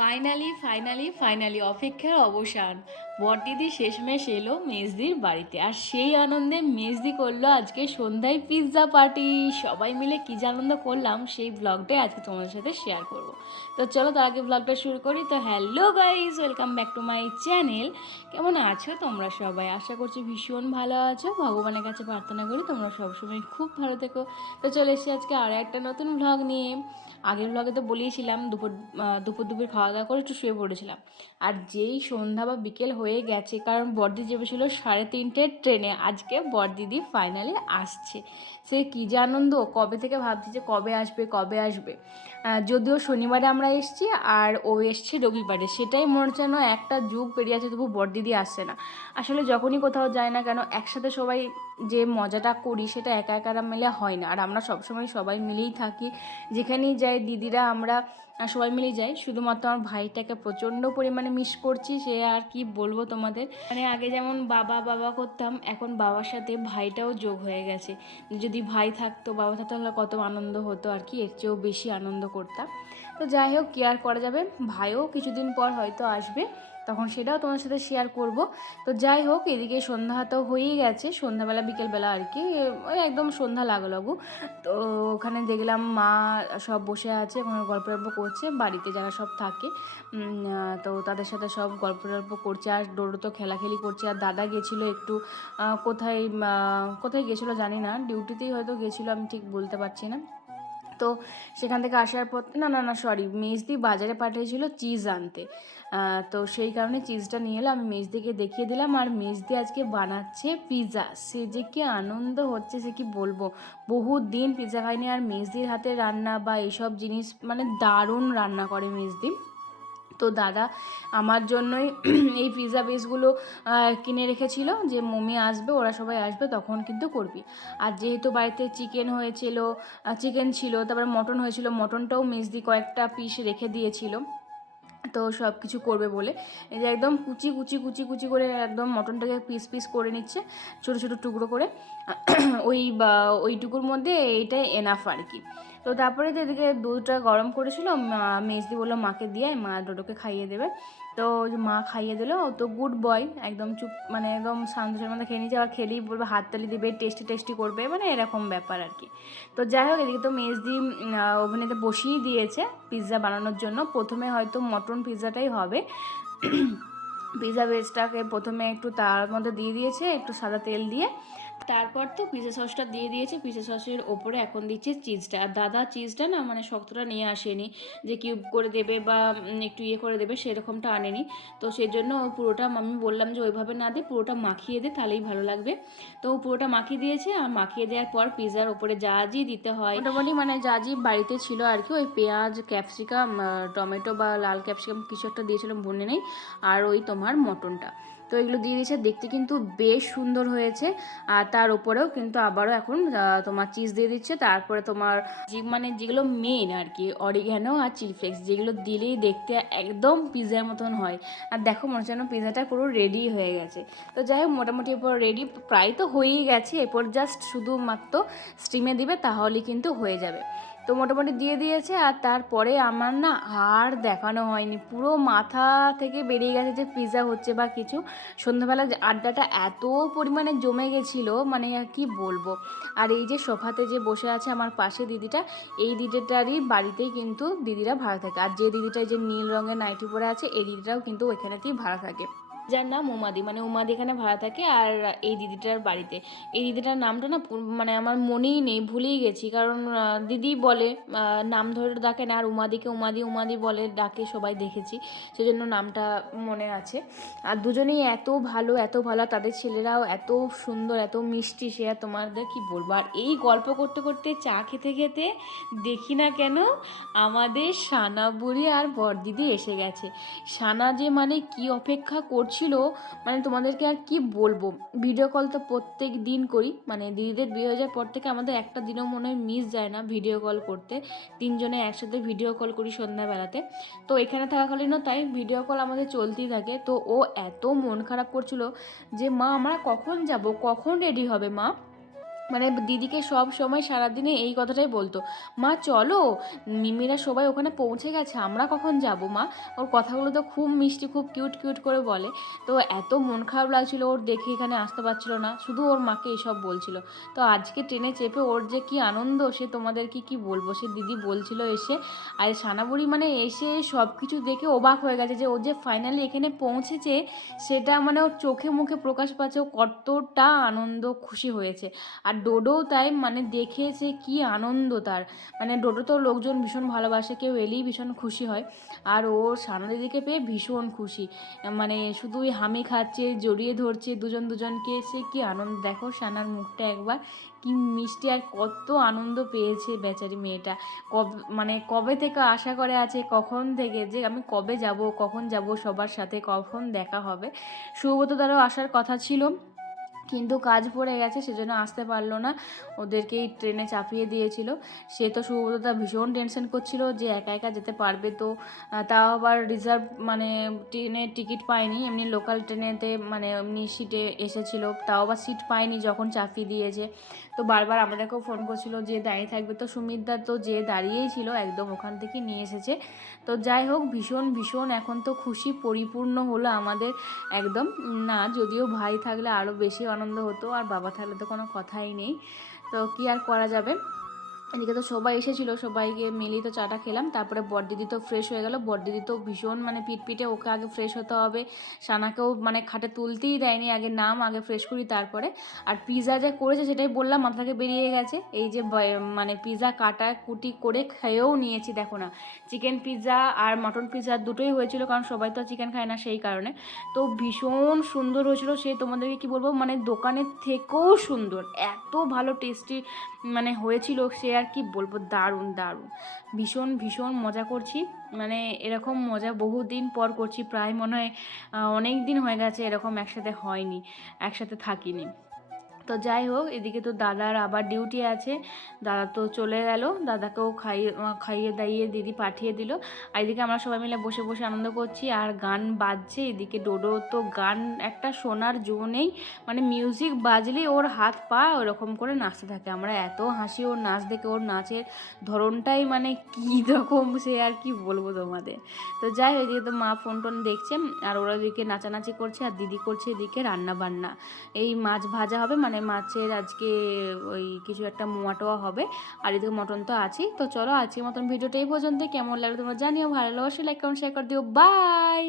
Finally finally finally অপেক্ষার অবসান। বড়দিদি শেষমেশ এলো মেজদির বাড়িতে, আর সেই আনন্দে মেজদি করলো আজকে সন্ধ্যায় পিৎজা পার্টি। সবাই মিলে কী যে আনন্দ করলাম সেই ব্লগটাই আজকে তোমাদের সাথে শেয়ার করব। তো চলো তার আগে ব্লগটা শুরু করি। তো hello guys, welcome back to my channel. কেমন আছো তোমরা সবাই? আশা করছি ভীষণ ভালো আছো। ভগবানের কাছে প্রার্থনা করি তোমরা সবসময় খুব ভালো থেকো। তো চলে এসেছি আজকে আর একটা নতুন ব্লগ নিয়ে। আগের ব্লগে তো বলেইছিলাম দুপুর দুপুর খাওয়া দাওয়া করে একটু শুয়ে পড়েছিলাম। আর যেই সন্ধ্যা বা বিকেল হয়ে গেছে, কারণ বড়দি চেপেছিল 3:30 ট্রেনে, আজকে বড়দিদি ফাইনালি আসছে। সে কী যে আনন্দ! কবে থেকে ভাবছি যে কবে আসবে কবে আসবে। যদিও শনিবারে আমরা এসেছি আর ও এসছে রবিবারে, সেটাই মনে হচ্ছে যেন একটা যুগ পেরিয়ে আছে, তবু বড়দিদি আসছে না। আসলে যখনই কোথাও যায় না কেন একসাথে সবাই যে মজাটা করি সেটা একা একা মিলে হয় না। আর আমরা সবসময় সবাই মিলেই থাকি, যেখানেই যাই দিদিরা আমরা সবাই মিলেই যাই। শুধুমাত্র আমার ভাইটাকে প্রচণ্ড পরিমাণে মিস করছি, সে আর কি বলবো তোমাদের। মানে আগে যেমন বাবা বাবা করতাম, এখন বাবার সাথে ভাইটাও যোগ হয়ে গেছে। যদি ভাই থাকতো বাবা থাকতো তাহলে কত আনন্দ হতো আর কি, এর চেয়েও বেশি আনন্দ করতাম। তো যাই হোক, কি আর করা যাবে, ভাইও কিছুদিন পর হয়তো আসবে, তখন সেটাও তোমার সাথে শেয়ার করব। তো যাই হোক, এদিকে সন্ধ্যা তো হয়েই গেছে, সন্ধ্যাবেলা বিকেলবেলা আর কি, ওই একদম সন্ধ্যা লাগু। তো ওখানে দেখলাম মা সব বসে আছে, ওখানে গল্প করছে, বাড়িতে যারা সব থাকে তো তাদের সাথে সব গল্প করছে, আর ডোরো তো খেলাখেলি করছে। আর দাদা গেছিলো একটু কোথায় কোথায় গেছিলো জানি না, ডিউটিতেই হয়তো গেছিলো, আমি ঠিক বলতে পারছি না। তো সেখান থেকে আসার পর না সরি, মেজদি বাজারে পাঠিয়েছিল চিজ আনতে। তো সেই কারণে চিজটা নিয়ে এলো, আমি মেজদিকে দেখিয়ে দিলাম। আর মেজদি আজকে বানাচ্ছে পিৎজা। সে যে কি আনন্দ হচ্ছে সে কি বলবো, বহুত দিন পিৎজা খাইনি। আর মেজদির হাতে রান্না বা এইসব জিনিস মানে দারুণ রান্না করে মেজদি। তো দাদা আমার জন্যই এই পিৎজা বেসগুলো কিনে রেখেছিল, যে মমি আসবে ওরা সবাই আসবে তখন কিন্তু করবি। আর যেহেতু বাড়িতে চিকেন হয়েছিল, চিকেন ছিল, তারপরে মটন হয়েছিল, মটনটাও মেজদি কয়েকটা পিস রেখে দিয়েছিল। তো সব কিছু করবে বলে এই যে একদম কুচি কুচি কুচি কুচি করে একদম মটনটাকে পিস পিস করে নিচ্ছে, ছোটো ছোটো টুকরো করে। ওইটুকুর মধ্যে এইটাই এনাফ আর কি। তো তারপরে তো এদিকে দুধটা গরম করেছিল, মেজদি বললো মাকে দিয়ে, মা ডোডোকে খাইয়ে দেবে। তো মা খাইয়ে দিল, তো গুড বয়, একদম চুপ, মানে একদম শান্তর মধ্যে খেয়ে নিচ্ছে। আবার খেলেই বলবে হাততালি দিবে, টেস্টি টেস্টি করবে, মানে এরকম ব্যাপার আর কি। তো যাই হোক, এদিকে তো মেজদি ওভেনেতে বসিয়ে দিয়েছে পিৎজা বানানোর জন্য। প্রথমে হয়তো মটন পিৎজাটাই হবে। পিৎজা বেসটাকে প্রথমে একটু তার মধ্যে দিয়ে দিয়েছে একটু সাদা তেল দিয়ে, তারপর তো পিৎজা সসটা দিয়ে দিয়েছে। পিৎজা সসের ওপরে এখন দিচ্ছে চিজটা। আর দাদা চিজটা না মানে শক্তটা নিয়ে আসেনি, যে কিউব করে দেবে বা একটু ইয়ে করে দেবে, সেরকমটা আনেনি। তো সেই জন্য পুরোটা আমি বললাম যে ওইভাবে না দিয়ে পুরোটা মাখিয়ে দে, তাহলেই ভালো লাগবে। তো পুরোটা মাখিয়ে দিয়েছে। আর মাখিয়ে দেওয়ার পর পিৎজার ওপরে যা দিতে হয় মোটামুটি, মানে যা বাড়িতে ছিল আর কি, ওই পেঁয়াজ, ক্যাপসিকাম, টমেটো বা লাল ক্যাপসিকাম কিছু একটা দিয়েছিলাম মনে নেই, আর ওই তোমার মটনটা। তো এগুলো দিয়ে দিয়েছে, দেখতে কিন্তু বেশ সুন্দর হয়েছে। আর তার উপরেও কিন্তু আবারও এখন তোমার চিজ দিয়ে দিচ্ছে। তারপরে তোমার মানে যেগুলো মেন আর কি, অরিগ্যানো আর চিলি ফ্লেক্স, যেগুলো দিলেই দেখতে একদম পিৎজার মতন হয়। আর দেখো মনে হচ্ছে যেন পিৎজাটা পুরো রেডি হয়ে গেছে। তো যাই হোক, মোটামুটি এরপর রেডি প্রায় তো হয়েই গেছে, এরপর জাস্ট শুধুমাত্র স্টিমে দিবে তাহলেই কিন্তু হয়ে যাবে। তো মোটামুটি দিয়ে দিয়েছে। আর তারপরে আমার না আর দেখানো হয়নি, পুরো মাথা থেকে বেরিয়ে গেছে যে পিৎজা হচ্ছে বা কিছু। সন্ধ্যাবেলা আড্ডাটা এত পরিমাণে জমে গেছিলো, মানে কি বলবো। আর এই যে সোফাতে যে বসে আছে আমার পাশে দিদিটা, এই দিদিটারই বাড়িতেই কিন্তু দিদিরা ভাড়া থাকে। আর যে দিদিটা যে নীল রঙের নাইটি পরে আছে, এই দিদিটাও কিন্তু ওইখানেতেই ভাড়া থাকে, যার নাম উমাদি, মানে উমাদি এখানে ভাড়া থাকে। আর এই দিদিটার বাড়িতে, এই দিদিটার নামটা না মানে আমার মনেই নেই, ভুলেই গেছি। কারণ দিদি বলে নাম ধরে ডাকে না, আর উমাদিকে উমাদি উমাদি বলে ডাকে, সবাই দেখেছি, সেজন্য নামটা মনে আছে। আর দুজনেই এত ভালো এত ভালো, তাদের ছেলেরাও এত সুন্দর এত মিষ্টি, সে আর তোমাদের কি বলবো। আর এই গল্প করতে করতে চা খেতে খেতে দেখি না কেন আমাদের সানা বুড়ি আর বড়দিদি এসে গেছে। সানা যে মানে কি অপেক্ষা করছিল, মানে তোমাদেরকে আর কি বলবো। ভিডিও কল তো প্রত্যেক দিন করি, মানে দিদিদের বিয়ে হয়ে যাওয়ার পর থেকে আমাদের একটা দিনও মনে হয় মিস যায় না ভিডিও কল করতে। তিনজনে একসাথে ভিডিও কল করি সন্ধ্যাবেলাতে। তো এখানে থাকাকালীনও তাই ভিডিও কল আমাদের চলতেই থাকে। তো ও এত মন খারাপ করছিল যে মা আমরা কখন যাব, কখন রেডি হবে মা। মানে দিদিকে সব সময় সারাদিনে এই কথাটাই বলতো, মা চলো, মিমিরা সবাই ওখানে পৌঁছে গেছে, আমরা কখন যাব মা। ওর কথাগুলো তো খুব মিষ্টি, খুব কিউট কিউট করে বলে। তো এত মন খারাপ লাগছিল ওর দেখে, এখানে আসতে পারছিল না, শুধু ওর মাকে এসব বলছিল। তো আজকে ট্রেনে চেপে ওর যে কি আনন্দ, সে তোমাদেরকে কি বলবো। সে দিদি বলছিল এসে, আর সানাবুড়ি মানে এসে সব কিছু দেখে অবাক হয়ে গেছে যে ও যে ফাইনালি এখানে পৌঁছেছে, সেটা মানে ওর চোখে মুখে প্রকাশ পাচ্ছে, ও কতটা আনন্দ খুশি হয়েছে। আর ডোডোও তাই, মানে দেখেছে কি আনন্দ তার। মানে ডোডো তো লোকজন ভীষণ ভালোবাসে, কেউ এলেই ভীষণ খুশি হয়। আর ও সানা দিদিকে পেয়ে ভীষণ খুশি, মানে শুধুই হামি খাচ্ছে, জড়িয়ে ধরছে দুজন দুজনকে। সে কি আনন্দ, দেখো সানার মুখটা একবার, কি মিষ্টি, আর কত আনন্দ পেয়েছে বেচারি মেয়েটা। কবে মানে কবে থেকে আশা করে আছে, কখন থেকে যে আমি কবে যাব, কখন যাব সবার সাথে, কখন দেখা হবে। শুভব্রত দ্বারাও আসার কথা ছিল, কিন্তু কাজ পড়ে গেছে, সেজন্য আসতে পারলো না, ওদেরকেই ট্রেনে চাপিয়ে দিয়েছিল। সে তো শুভব্রতদা ভীষণ টেনশন করছিল যে একা একা যেতে পারবে তো, তাও আবার রিজার্ভ মানে ট্রেনের টিকিট পায়নি, এমনি লোকাল ট্রেনেতে মানে এমনি সিটে এসেছিলো, তাও আবার সিট পায়নি যখন চাপিয়ে দিয়েছে। তো বারবার আমাদেরকেও ফোন করছিল যে দাঁড়িয়ে থাকবে, তো সুমিতদা তো যে দাঁড়িয়েই ছিল, একদম ওখান থেকে নিয়ে এসেছে। তো যাই হোক, ভীষণ ভীষণ এখন তো খুশি পরিপূর্ণ হলো আমাদের একদম। না, যদিও ভাই থাকলে আরও বেশি আনন্দ হতো, আর বাবা থাকলে তো কোনো কথাই নেই। তো কি আর করা যাবে। এদিকে তো সবাই এসেছিলো, সবাইকে মিলিয়ে তো চাটা খেলাম। তারপরে বড়দিদি তো ফ্রেশ হয়ে গেল, বড়দিদি তো ভীষণ মানে পিটপিটে, ওকে আগে ফ্রেশ হতে হবে। সানাকেও মানে খাটে তুলতেই দেয়নি, আগে নাম, আগে ফ্রেশ করি তারপরে। আর পিৎজা যা করেছে সেটাই বললাম, মাথা থেকে বেরিয়ে গেছে। এই যে মানে পিৎজা কাটা কুটি করে খেয়েও নিয়েছি, দেখো না। চিকেন পিৎজা আর মটন পিৎজা দুটোই হয়েছিল, কারণ সবাই তো চিকেন খায় না সেই কারণে। তো ভীষণ সুন্দর হয়েছিল, সে তোমাদেরকে কি বলবো, মানে দোকানের থেকেও সুন্দর, এত ভালো টেস্টি মানে হয়েছিল সে, আর কি বলবো, দারুণ দারুণ। ভীষণ ভীষণ মজা করছি, মানে এরকম মজা বহুদিন পর করছি, প্রায় মনে হয় অনেক দিন হয়ে গেছে এরকম একসাথে হয়নি, একসাথে থাকিনি। তো যাই হোক, এদিকে তো দাদার আবার ডিউটি আছে, দাদা তো চলে গেল, দাদাকেও খাইয়ে দাইয়ে দিদি পাঠিয়ে দিল। আর এদিকে আমরা সবাই মিলে বসে বসে আনন্দ করছি, আর গান বাজছে। এদিকে ডোডো তো গান একটা শোনার জো নেই, মানে মিউজিক বাজলেই ওর হাত পা ওরকম করে নাচতে থাকে। আমরা এত হাসি ওর নাচ দেখে, ওর নাচের ধরনটাই মানে কী রকম, সে আর কি বলবো তোমাদের। তো যাই হোক, এদিকে তো মা ফোন টোন দেখছে, আর ওরা এদিকে নাচানাচি করছে, আর দিদি করছে এদিকে রান্না বান্না। এই মাছ ভাজা হবে, মানে মাছের আজকে ওই কিছু একটা মোয়া টোয়া হবে, আর এদিকে মটন তো আছেই। তো চলো, আজকের মতন ভিডিওটা এই পর্যন্ত। কেমন লাগলো তোমরা জানিও, ভালো লাগলে অবশ্যই লাইক কমেন্ট শেয়ার করে দিও। বাই।